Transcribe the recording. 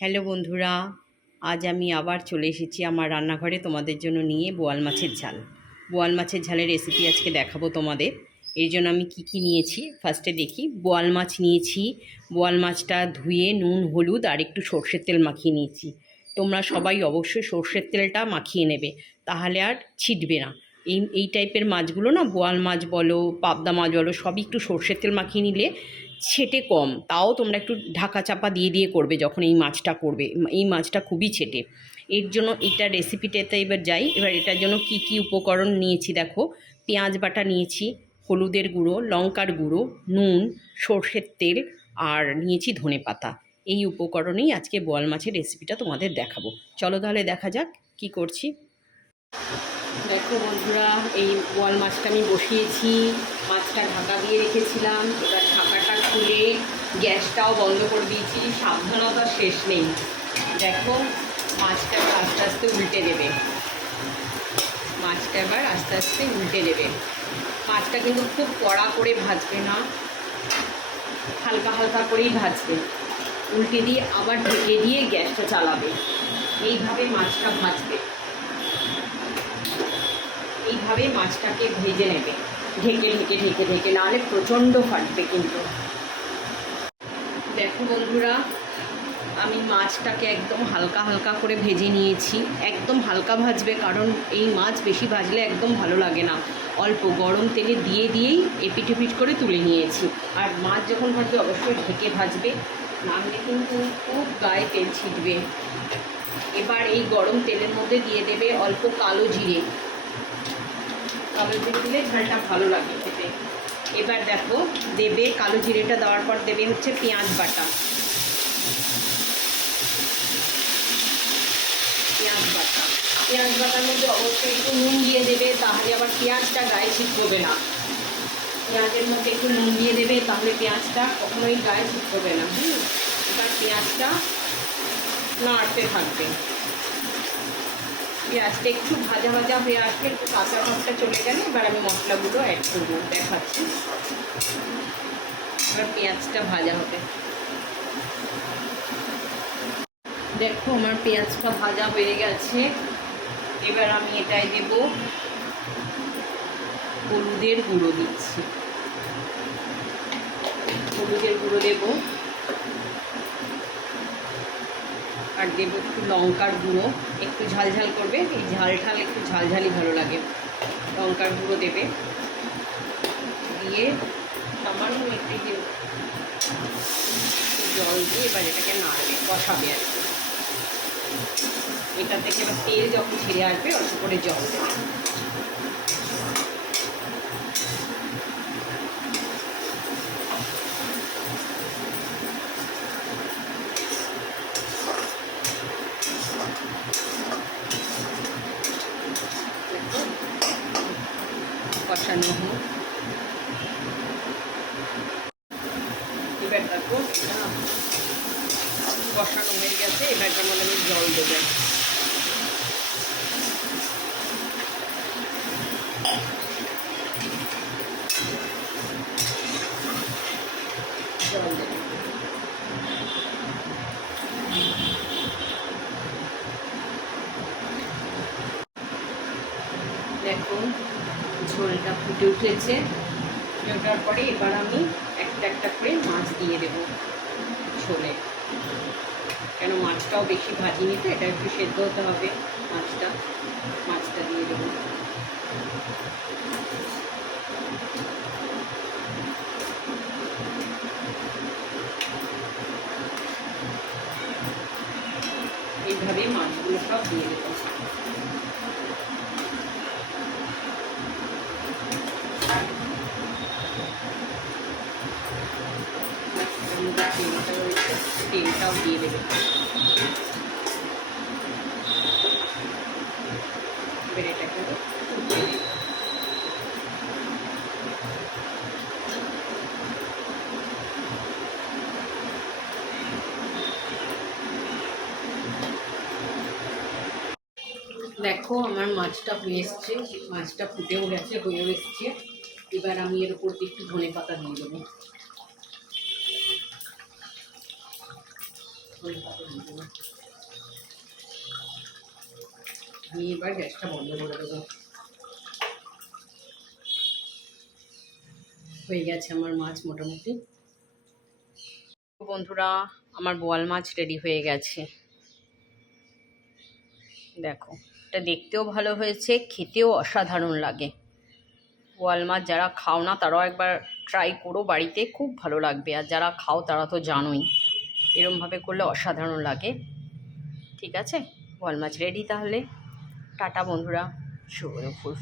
Hello বন্ধুরা, আজ আমি আবার চলে এসেছি আমার রান্নাঘরে তোমাদের জন্য নিয়ে বোয়াল মাছের ঝাল। বোয়াল মাছের ঝালের রেসিপি আজকে দেখাবো তোমাদের। এই জন্য আমি কি নিয়েছি ফার্স্টে দেখি। বোয়াল মাছ নিয়েছি। বোয়াল মাছটা ধুয়ে নুন হলুদ আর একটু সর্ষের তেল মাখিয়ে নিয়েছি। তোমরা সবাই অবশ্যই সর্ষের তেলটা মাখিয়ে নেবে, তাহলে আর ছিটবে না। এই টাইপের মাছগুলো না, বোয়াল মাছ বলো পাবদা মাছ বলো, সবই একটু সর্ষের তেল মাখিয়ে নিলে ছেটে কম। তাও তোমরা একটু ঢাকা চাপা দিয়ে করবে যখন এই মাছটা করবে। এই মাছটা খুবই ছেটে। এর জন্য এটা রেসিপিটাতে এবার যাই। এবার এটার জন্য কি উপকরণ নিয়েছি দেখো। পেঁয়াজ বাটা নিয়েছি, হলুদের গুঁড়ো, লঙ্কার গুঁড়ো, নুন, সর্ষের তেল আর নিয়েছি ধনেপাতা। এই উপকরণেই আজকে বোয়াল মাছের রেসিপিটা তোমাদের দেখাবো। চলো তাহলে দেখা যাক কি করছি। দেখো বন্ধুরা, এই বোয়াল মাছটা আমি বসিয়েছি। মাছটা ঢাকা দিয়ে রেখেছিলাম। এবার ঢাকাটা খুলে গ্যাসটাও বন্ধ করে দিয়েছি। সাবধানতার শেষ নেই। দেখো, মাছটা এবার আস্তে আস্তে উল্টে দেবে। মাছটা এবার আস্তে আস্তে উল্টে দেবে। মাছটা কিন্তু খুব কড়া করে ভাজবে না, হালকা হালকা করেই ভাজবে। উল্টে দিয়ে আবার ঢেকে দিয়ে গ্যাসটা চালাবে। এইভাবে মাছটা ভাজবে। এইভাবে মাছটাকে ভেজে নেবে, ঢেকে ঢেকে ঢেকে ঢেকে, নাহলে প্রচণ্ড ফাটবে কিন্তু। দেখো বন্ধুরা, আমি মাছটাকে একদম হালকা হালকা করে ভেজে নিয়েছি। একদম হালকা ভাজবে, কারণ এই মাছ বেশি ভাজলে একদম ভালো লাগে না। অল্প গরম তেলে দিয়েই এপিট এপিট করে তুলে নিয়েছি। আর মাছ যখন ভাজবে অবশ্যই ঢেকে ভাজবে, নাহলে কিন্তু খুব গায়ে তেল ছিটবে। এবার এই গরম তেলের মধ্যে দিয়ে দেবে অল্প কালো জিরে। কালো জিরে দিলে ঝালটা ভালো লাগে খেতে। এবার দেখো, দেবে কালো জিরেটা দেওয়ার পর দেবে হচ্ছে পেঁয়াজ বাটা। পেঁয়াজ বাটার মধ্যে অবশ্যই একটু নুন দিয়ে দেবে, তাহলে আবার পেঁয়াজটা গায়ে ছিটকবে না। পেঁয়াজের মধ্যে একটু নুন দিয়ে দেবে, তাহলে পেঁয়াজটা কখনোই গায়ে ছিটকবে না। এবার পেঁয়াজটা নাড়তে থাকবে। পেঁয়াজটা একটু ভাজা ভাজা হয়ে আসবে, একটু কাঁচা ভাবটা চলে গেলে এবার আমি মশলাগুলো অ্যাড করবো, দেখাচ্ছি। এবার পেঁয়াজটা ভাজা হবে। দেখো, আমার পেঁয়াজটা ভাজা হয়ে গেছে। এবার আমি এটাই দেব হলুদের গুঁড়ো। দিচ্ছি হলুদের গুঁড়ো দেব, আর দেব একটু লঙ্কার গুঁড়ো। একটু ঝালঝাল করবে, এই ঝাল একটু ঝালঝালি ভালো লাগে। লঙ্কার গুঁড়ো দেবে, দিয়ে সামান্য একটু জল দিয়ে এবার এটাকে নাড়বে, কষাবে আর কি। এটা থেকে এবার তেল যখন ছেড়ে আসবে অল্প করে জল দেবে। কষানো হোক। এবার দেখো কষানো হয়ে গেছে। এবার তার মধ্যে আমি জল দেবো। জল দেবো। দেখো, ঝোলটা ফুটে উঠেছে। ফুটে ওঠার পরে এবার আমি একটা একটা করে মাছ দিয়ে দেবো ঝোলে। কেন, মাছটাও বেশি ভাজিনি তো, এটা একটু সেদ্ধ হতে হবে। মাছটা দিয়ে দেবো। এইভাবে মাছগুলো সব দিয়ে দেবো। তেলটাও দিয়ে দেবে। এবার এটাকে দেখো, আমার মাছটা হয়ে এসছে। মাছটা ফুটেও গেছে, হয়েও এসছে। এবার আমি এর উপর একটু ধনেপাতা দিয়ে দেবো। আমি এবার গ্যাসটা বন্ধ করে দেবো। হয়ে গেছে আমার মাছ মোটামুটি। বন্ধুরা, আমার বোয়াল মাছ রেডি হয়ে গেছে। দেখো, এটা দেখতেও ভালো হয়েছে, খেতেও অসাধারণ লাগে। বোয়াল মাছ যারা খাও না তারাও একবার ট্রাই করো বাড়িতে, খুব ভালো লাগবে। আর যারা খাও তারা তো জানোই এরমভাবে করলে অসাধারণ লাগে। ঠিক আছে, বোয়াল মাছ রেডি তাহলে। টাটা বন্ধুরা, শুভ দুপুর।